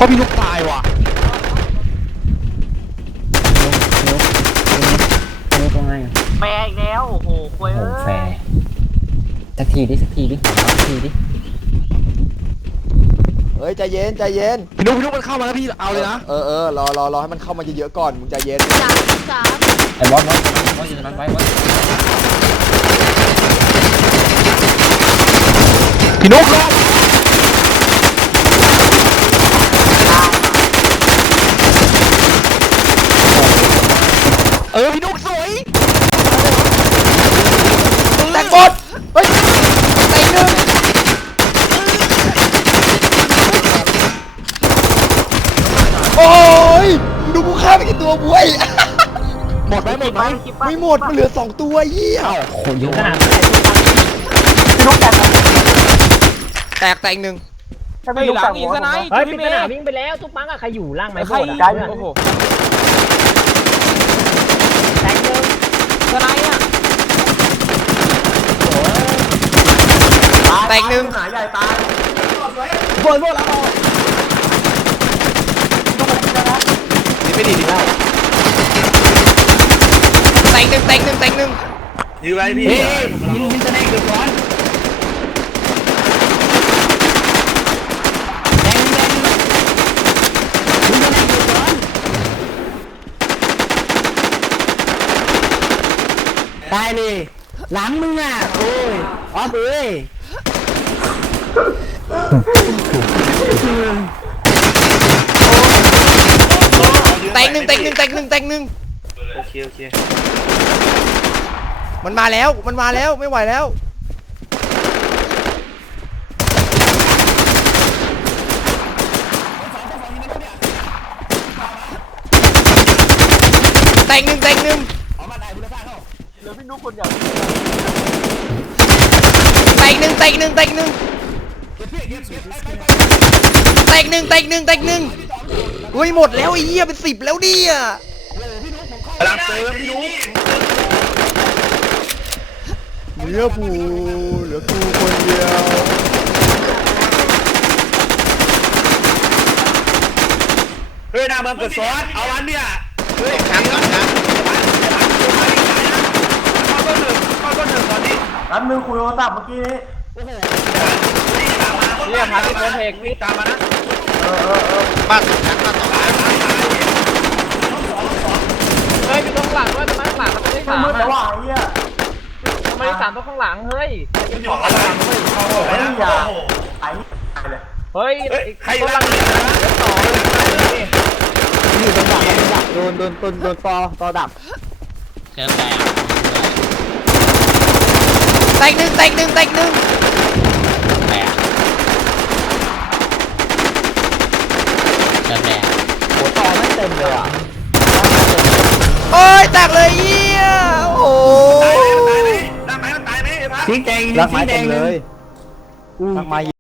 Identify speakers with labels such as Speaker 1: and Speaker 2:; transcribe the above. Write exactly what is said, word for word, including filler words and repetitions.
Speaker 1: ราะพี่นุ๊กตายว่ะ
Speaker 2: นุ๊กนุ๊กนุ๊กว่าไง
Speaker 3: แฟร์อีกแล้วโอ้โหควย
Speaker 2: โอ้
Speaker 3: เอ้
Speaker 2: แฟ
Speaker 3: ย
Speaker 2: ร์สักทีดิสักทีดิสักทีดิ
Speaker 4: เฮ้ยใจเย็นใจเย็น
Speaker 1: พี่นุ๊กพี่นุ๊กมันเข้ามาแล้วพี่เอาเลยนะ
Speaker 4: เออเออรอรอรอให้มันเข้ามาเยอะๆก่อนมึงใจเย็น
Speaker 5: สามสาม
Speaker 2: ไอ้บอสบอสบอสอยู่ตรงนั้นไว้บอส
Speaker 1: พี่นุ๊กรอบเออพี่นุ๊กสวย
Speaker 4: แตกหมดเฮ้ยแตกหนึ่งโอ้ยดูกูฆ่าไปกี่ตัวบุ้ย
Speaker 1: หมดไหมหมดไหม
Speaker 4: ไม่หมดมันเหลือสองตัวเหี้ย
Speaker 1: เอ้า
Speaker 2: โคตรเยอะ
Speaker 3: ขนาด
Speaker 4: พี่นุ๊กแตกแตกแตกหนึ่ง
Speaker 3: ไม่หลังอีกสไน
Speaker 6: เฮ้ยปิดสนามวิ่งไปแล้วทุกปังอะใครอยู่ล่างไหม
Speaker 3: ใคร
Speaker 6: โบด
Speaker 3: ยิง
Speaker 6: อะ
Speaker 3: โอ้โห
Speaker 6: แตกหนึ่ง
Speaker 3: สไนอ่ะ
Speaker 4: แตกหนึ่ง
Speaker 3: หาใหญ่ตาย
Speaker 4: บนบนแล้วนี่ไม่ดีดีแล้วแตกหนึ่งแตกหนึ่งแตกหนึ่ง
Speaker 1: ยื้อไว้พี่
Speaker 6: เฮ้ยยิงมินเตอร์เน็ตเดือดร้อนแดงแดงมินเตอร์เน็ตเดือดร้อนตายเลยหลังมึงอ่ะโอ้ยออฟเอ้ย
Speaker 4: แตกหนึ่งแตกหนึ่งแตกหนึ่งแตกหนึ่ง
Speaker 1: โอเคโอเค
Speaker 4: มันมาแล้วมันมาแล้วไม่ไหวแล้วแตกหนึ่งแตกหนึ่ง
Speaker 3: เหลือพี่นุ๊กคนเดียว
Speaker 4: แตกหนึ่งแตกหนึ่งแตกหนึ่งแตกหนึ่งแตกหนึ่งแตกหนึ่งเฮ้ยหมดแล้วไอ้เหี้ยเป็นสิบแล้วดิอ่ะ
Speaker 1: กำลังเติมพี่นุ๊ก
Speaker 4: เหลือกูเหลือกูคนเดียว
Speaker 1: เฮ้ยหน้าเมืองเกิดซอสเอาวันเนี่ยเฮ้ย
Speaker 4: ครับครับ
Speaker 1: เข้าต้นหนึ่งเข้าต้นหนึ่งตอนนี้
Speaker 3: รับมือคุยโทรศัพท์เมื่อกี้นี้
Speaker 1: นี่พาพี่โคเพกพี่ตามมานะ
Speaker 4: บ้านนักมาต่อ
Speaker 3: เฮ้ยพี่ต้องหลังด้วยทำไมข้างหลังมันต้องได้สามอ่ะว่าเฮียทำไมได้สามต้องข้างหลังเฮ้ย
Speaker 1: พี่หยอกอะไรเข้าโอ้โห
Speaker 3: อย่าไอ้เลยเฮ้ย
Speaker 1: ใครรักเนี่ยนะ
Speaker 3: ต่อเลย
Speaker 6: อยู่โดนดับโดนดับโดนโดนโดนโดนตอตอดับ
Speaker 2: เชิญแตก
Speaker 4: แตกหนึ่งแตกหนึ่งแตกหนึ่ง
Speaker 2: แตกเชิญแตก
Speaker 6: หัวตอไม่เต็มเลยอ่ะ
Speaker 4: โอ้ยแตกเลยเหี้ยโอ้
Speaker 1: ตายไหมตายไหมตายไหมไอ้พัด
Speaker 6: ชี้แจง
Speaker 4: รักไม้
Speaker 6: ชี้แจ
Speaker 4: เต็
Speaker 6: ง
Speaker 4: มเลยรักไม้